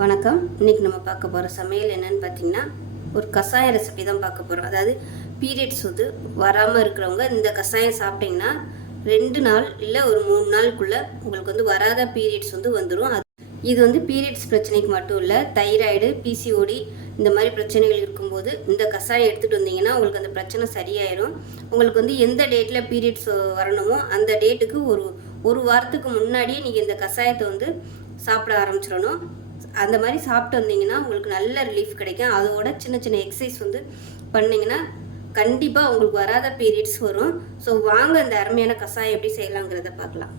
வணக்கம். இன்னைக்கு நம்ம பார்க்க போகிற சமையல் என்னன்னு பார்த்தீங்கன்னா ஒரு கஷாய ரெசிபி தான் பார்க்க போகிறோம் அதாவது பீரியட்ஸ் வந்து வராமல் இருக்கிறவங்க இந்த கஷாயம் சாப்பிட்டீங்கன்னா ரெண்டு நாள் இல்லை ஒரு மூணு நாளுக்குள்ளே உங்களுக்கு வந்து வராத பீரியட்ஸ் வந்து வந்துடும் அது இது வந்து பீரியட்ஸ் பிரச்சனைக்கு மட்டும் இல்லை தைராய்டு பிசிஓடி இந்த மாதிரி பிரச்சனைகள் இருக்கும்போது இந்த கஷாயம் எடுத்துகிட்டு வந்தீங்கன்னா உங்களுக்கு அந்த பிரச்சனை சரியாயிரும். உங்களுக்கு வந்து எந்த டேட்டில் பீரியட்ஸ் வரணுமோ அந்த டேட்டுக்கு ஒரு ஒரு வாரத்துக்கு முன்னாடியே நீங்கள் இந்த கஷாயத்தை வந்து சாப்பிட ஆரம்பிச்சிடணும். அந்த மாதிரி சாப்பிட்டு வந்தீங்கன்னா உங்களுக்கு நல்ல ரிலீஃப் கிடைக்கும். அதோட சின்ன சின்ன எக்ஸசைஸ் வந்து பண்ணிங்கன்னா கண்டிப்பாக உங்களுக்கு வராத பீரியட்ஸ் வரும். ஸோ வாங்க அந்த அருமையான கஷாயம் எப்படி செய்யலாங்கிறத பார்க்கலாம்.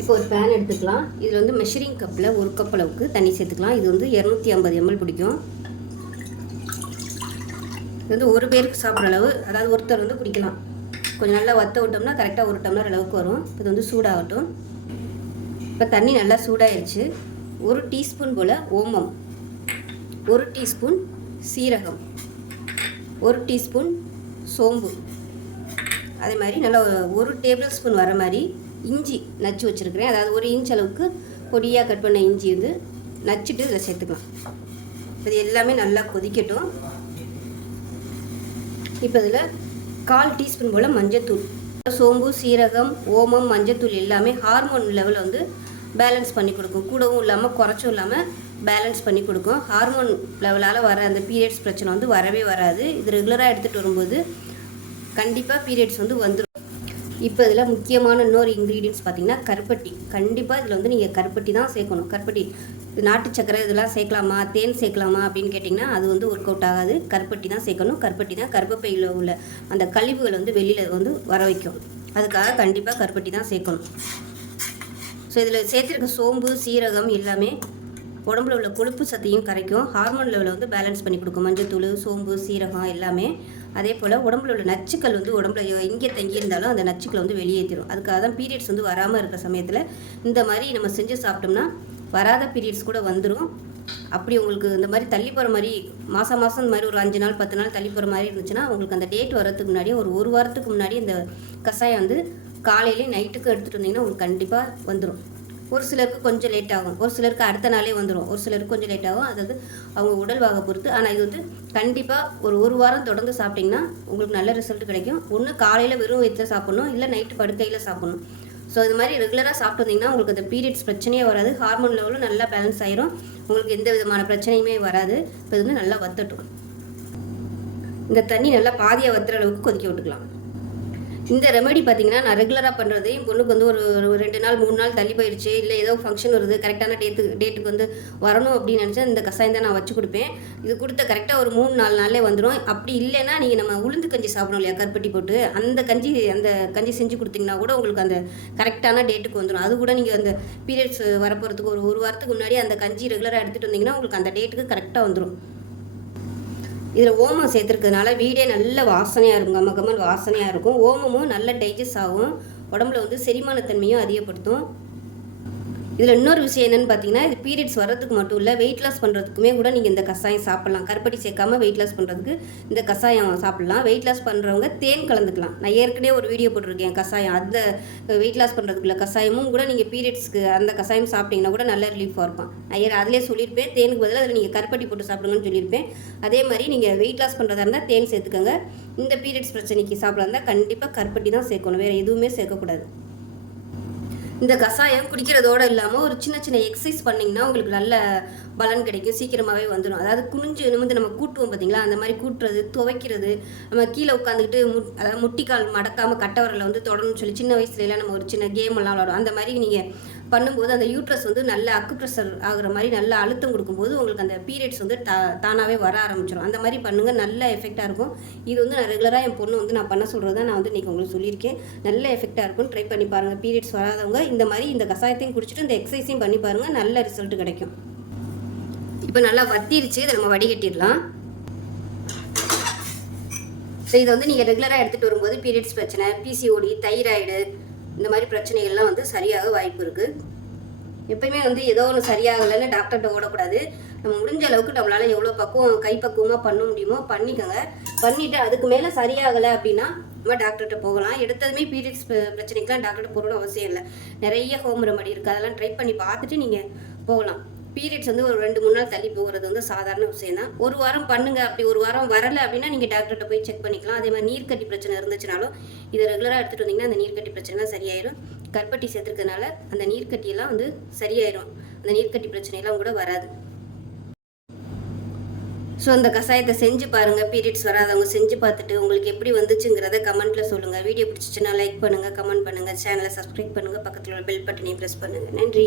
இப்போ ஒரு பேன் எடுத்துக்கலாம். இதில் வந்து மெஷரிங் கப்பில் ஒரு கப் அளவுக்கு தண்ணி சேர்த்துக்கலாம். இது வந்து இரநூத்தி ஐம்பது எம்எல் பிடிக்கும். இது வந்து ஒரு பேருக்கு சாப்பிட்ற அளவு அதாவது ஒருத்தர் வந்து குடிக்கலாம். கொஞ்சம் நல்லா வத்த விட்டோம்னா கரெக்டாக ஒரு டம்ளர் அளவுக்கு வரும். இது வந்து சூடாகட்டும். இப்போ தண்ணி நல்லா சூடாயிருச்சு. ஒரு டீஸ்பூன் போல் ஓமம் ஒரு டீஸ்பூன் சீரகம் ஒரு டீஸ்பூன் சோம்பு. அதே மாதிரி நல்லா ஒரு டேபிள் ஸ்பூன் வர மாதிரி இஞ்சி நச்சு வச்சுருக்கிறேன். அதாவது ஒரு இன்ச் அளவுக்கு பொடியாக கட் பண்ண இஞ்சி வந்து நச்சுட்டு இதில் சேர்த்துக்கலாம். இது எல்லாமே நல்லா கொதிக்கட்டும். இப்போ இதில் கால் டீஸ்பூன் போல் மஞ்சத்தூள் சோம்பு சீரகம் ஓமம் மஞ்சத்தூள் எல்லாமே ஹார்மோன் லெவல் வந்து பேலன்ஸ் பண்ணி கொடுக்கும். கூடவும் இல்லாமல் குறைச்சும் இல்லாமல் பேலன்ஸ் பண்ணி கொடுக்கும். ஹார்மோன் லெவலால் வர அந்த பீரியட்ஸ் பிரச்சனை வந்து வரவே வராது. இது ரெகுலராக எடுத்துகிட்டு வரும்போது கண்டிப்பாக பீரியட்ஸ் வந்து வந்துடும் இப்போ இதில் முக்கியமான இன்னொரு இன்க்ரீடியன்ஸ் பார்த்தீங்கன்னா கருப்பட்டி. கண்டிப்பாக இதில் வந்து நீங்கள் கருப்பட்டி தான் சேர்க்கணும். கருப்பட்டி நாட்டு சக்கரை இதெல்லாம் சேர்க்கலாமா? தேன் சேர்க்கலாமா? அப்படின்னு கேட்டிங்கன்னா அது வந்து ஒர்க் அவுட் ஆகாது. கருப்பட்டி தான் சேர்க்கணும். கருப்பட்டி தான் கருப்பப்பையில் உள்ள அந்த கழிவுகள் வந்து வெளியில் வந்து வர வைக்கும். அதுக்காக கண்டிப்பாக கருப்பட்டி தான் சேர்க்கணும். ஸோ இதில் சேர்த்துருக்க சோம்பு சீரகம் எல்லாமே உடம்புல உள்ள கொழுப்பு சத்தையும் கரைக்கும். ஹார்மோன் லெவலில் வந்து பேலன்ஸ் பண்ணி கொடுக்கும். மஞ்சத்தூள் சோம்பு சீரகம் எல்லாமே. அதே போல் உடம்புல உள்ள நச்சுக்கள் வந்து உடம்புல எங்கே தங்கி இருந்தாலும் அந்த நச்சுக்களை வந்து வெளியேற்றிடும் அதுக்காக தான் பீரியட்ஸ் வந்து வராமல் இருக்கிற சமயத்தில் இந்த மாதிரி நம்ம செஞ்சு சாப்பிட்டோம்னா வராத பீரியட்ஸ் கூட வந்துடும் அப்படி உங்களுக்கு இந்த மாதிரி தள்ளி போகிற மாதிரி மாதம் மாதம் இந்த மாதிரி ஒரு அஞ்சு நாள் பத்து நாள் தள்ளி போகிற மாதிரி இருந்துச்சுன்னா உங்களுக்கு அந்த டேட் வரதுக்கு முன்னாடியே ஒரு ஒரு வாரத்துக்கு முன்னாடி இந்த கஷாயம் வந்து காலையிலே நைட்டுக்கு எடுத்துகிட்டு வந்தீங்கன்னா உங்களுக்கு கண்டிப்பாக வந்துடும் ஒரு சிலருக்கு கொஞ்சம் லேட் ஆகும். ஒரு சிலருக்கு அடுத்த நாளே வந்துடும் ஒரு சிலருக்கு கொஞ்சம் லேட் ஆகும். அதாவது அவங்க உடல் வாக பொறுத்து. ஆனால் இது வந்து கண்டிப்பாக ஒரு ஒரு வாரம் தொடர்ந்து சாப்பிட்டிங்கன்னா உங்களுக்கு நல்ல ரிசல்ட் கிடைக்கும். ஒன்று காலையில் வெறும் வயிற்றில் சாப்பிட்ணும். இல்லை நைட்டு படுக்கையில் சாப்பிட்ணும். ஸோ இது மாதிரி ரெகுலராக சாப்பிட்டு வந்தீங்கன்னா உங்களுக்கு அந்த பீரியட்ஸ் பிரச்சனையே வராது. ஹார்மோன் லெவலும் நல்லா பேலன்ஸ் ஆயிரும். உங்களுக்கு எந்த விதமான பிரச்சனையுமே வராது. இப்போ இது வந்து நல்லா வத்தட்டும். இந்த தண்ணி நல்லா பாதியாக வத்துற அளவுக்கு கொதிக்க விட்டுக்கலாம். இந்த ரெமெடி பார்த்தீங்கன்னா நான் ரெகுலராக பண்ணுறது என் பொண்ணுக்கு வந்து ஒரு ஒரு ரெண்டு நாள் மூணு நாள் தள்ளி போயிடுச்சு இல்லை ஏதோ ஃபங்க்ஷன் வருது. கரெக்டான டேட்டு டேட்டுக்கு வந்து வரணும் அப்படின்னு நினச்சா இந்த கஷாயம் தான் நான் வச்சு கொடுப்பேன். இது கொடுத்த கரெக்டாக ஒரு மூணு நாலு நாளே வந்துடும் அப்படி இல்லைன்னா நீங்கள் நம்ம உளுந்து கஞ்சி சாப்பிடணும் இல்லையா கருப்பட்டி போட்டு. அந்த கஞ்சி அந்த கஞ்சி செஞ்சு கொடுத்தீங்கன்னா கூட உங்களுக்கு அந்த கரெக்டான டேட்டுக்கு வந்துடும் அது கூட நீங்கள் அந்த பீரியட்ஸ் வரப்போகிறதுக்கு ஒரு ஒரு வாரத்துக்கு முன்னாடி அந்த கஞ்சி ரெகுலராக எடுத்துகிட்டு வந்தீங்கன்னா உங்களுக்கு அந்த டேட்டுக்கு கரெக்டாக வந்துடும் இதில் ஓமம் சேர்த்துருக்கிறதுனால வீடே நல்ல வாசனையாக இருக்கும். கம்ம கம்மன் வாசனையாக இருக்கும். ஓமமும் நல்ல டைஜஸ்ட் ஆகும். உடம்புல வந்து செரிமானத்தன்மையும் அதிகப்படுத்தும். இதில் இன்னொரு விஷயம் என்னென்னு பார்த்தீங்கன்னா இது பீரியட்ஸ் வர்றதுக்கு மட்டும் இல்லை வெயிட் லாஸ் பண்ணுறதுக்குமே கூட நீங்கள் இந்த கஷாயம் சாப்பிட்லாம். கருப்பட்டி சேர்க்காம வெயிட் லாஸ் பண்ணுறதுக்கு இந்த கஷாயம் சாப்பிட்லாம். வெயிட் லாஸ் பண்ணுறவங்க தேன் கலந்துக்கலாம். நான் ஏற்கனவே ஒரு வீடியோ போட்டிருக்கேன் கஷாயம். அந்த வெயிட் லாஸ் பண்ணுறதுக்குள்ள கஷாயமும் கூட நீங்கள் பீரியட்ஸ்க்கு அந்த கஷாயம் சாப்பிட்டீங்கன்னா கூட நல்ல ரிலீஃபாக இருக்கும் நான் ஏற அதிலே சொல்லியிருப்பேன் தேனுக்கு பதிலாக அதில் நீங்கள் கருப்பட்டி போட்டு சாப்பிடுங்கன்னு சொல்லியிருப்பேன். அதே மாதிரி நீங்கள் வெயிட் லாஸ் பண்ணுறதா இருந்தால் தேன் சேர்த்துக்கோங்க. இந்த பீரியட்ஸ் பிரச்சனைக்கு சாப்பிட்றதா இருந்தால் கண்டிப்பாக கருப்பட்டி தான் சேர்க்கணும். வேறு எதுவுமே சேர்க்கக்கூடாது. இந்த கஷாயம் குடிக்கிறதோட இல்லாமல் ஒரு சின்ன சின்ன எக்ஸசைஸ் பண்ணிங்கன்னா உங்களுக்கு நல்ல பலன் கிடைக்கும். சீக்கிரமாகவே வந்துடும் அதாவது குனிஞ்சு நிமிந்து நம்ம கூட்டுவோம் பார்த்தீங்களா அந்த மாதிரி கூட்டுறது துவைக்கிறது நம்ம கீழே உட்காந்துக்கிட்டு மு அதாவது முட்டிக்கால் மடக்காமல் கட்டவரில் வந்து தொடரணும்னு சொல்லி சின்ன வயசுலலாம் நம்ம ஒரு சின்ன கேம் எல்லாம் விளாடுவோம் அந்த மாதிரி நீங்கள் பண்ணும்போது அந்த யூட்ரஸ் வந்து நல்ல அக்கு ப்ரெஷர் ஆகுற மாதிரி நல்ல அழுத்தம் கொடுக்கும்போது உங்களுக்கு அந்த பீரியட்ஸ் வந்து தா தானாகவே வர ஆரம்பிச்சிடும் அந்த மாதிரி பண்ணுங்கள் நல்ல எஃபெக்டாக இருக்கும். இது வந்து நான் ரெகுலராக என் பொண்ணு வந்து நான் பண்ண சொல்கிறது தான் நான் வந்து இன்றைக்கி உங்களுக்கு சொல்லியிருக்கேன். நல்ல எஃபெக்டாக இருக்கும். ட்ரை பண்ணி பாருங்கள் பீரியட்ஸ் வராதவங்க இந்த மாதிரி இந்த கஷாயத்தையும் குடிச்சிட்டு இந்த எக்ஸசைஸையும் பண்ணி பாருங்கள் நல்ல ரிசல்ட் கிடைக்கும். இப்போ நல்லா வத்திருச்சு. இதை நம்ம வடிகட்டிடலாம். ஸோ இதை வந்து நீங்கள் ரெகுலராக எடுத்துகிட்டு வரும்போது பீரியட்ஸ் பிரச்சனை பிசிஓடி தைராய்டு இந்த மாதிரி பிரச்சனைகள்லாம் வந்து சரியாக வாய்ப்பு இருக்குது எப்பயுமே வந்து ஏதோ ஒன்று சரியாகலைன்னு டாக்டர்கிட்ட ஓடக்கூடாது. நம்ம முடிஞ்ச அளவுக்கு நம்மளால் எவ்வளோ பக்குவம் கைப்பக்குவமாக பண்ண முடியுமோ பண்ணிக்கோங்க. பண்ணிவிட்டு அதுக்கு மேலே சரியாகலை அப்படின்னா நம்ம டாக்டர்கிட்ட போகலாம். எடுத்ததுமே பீரியட்ஸ் பிரச்சனைக்கெலாம் டாக்டர்கிட்ட போகணும்னு அவசியம் இல்லை. நிறைய ஹோம் ரெமடி இருக்குது அதெல்லாம் ட்ரை பண்ணி பார்த்துட்டு நீங்கள் போகலாம். பீரியட்ஸ் வந்து ஒரு ரெண்டு மூணு நாள் தள்ளி போகிறது வந்து சாதாரண விஷயம் தான். ஒரு வாரம் பண்ணுங்க அப்படி ஒரு வாரம் வரலை அப்படின்னா நீங்கள் டாக்டர்கிட்ட போய் செக் பண்ணிக்கலாம். அதே மாதிரி நீர்க்கட்டி பிரச்சனை இருந்துச்சுனாலும் இதை ரெகுலராக எடுத்துகிட்டு வந்தீங்கன்னா அந்த நீர்க்கட்டி பிரச்சனை சரியாயிரும். கற்பட்டி சேர்த்துருக்கனால அந்த நீர்க்கட்டியெல்லாம் வந்து சரியாயிரும். அந்த நீர்க்கட்டி பிரச்சனையெல்லாம் கூட வராது. ஸோ அந்த கஷாயத்தை செஞ்சு பாருங்கள் பீரியட்ஸ் வராதவங்க செஞ்சு பார்த்துட்டு உங்களுக்கு எப்படி வந்துச்சுங்கிறத கமெண்ட்டில் சொல்லுங்கள் வீடியோ பிடிச்சிச்சுன்னா லைக் பண்ணுங்கள் கமெண்ட் பண்ணுங்கள் சேனலை சப்ஸ்கிரைப் பண்ணுங்கள் பக்கத்தில் உள்ள பெல் பட்டனையும் ப்ரெஸ் பண்ணுங்கள் நன்றி.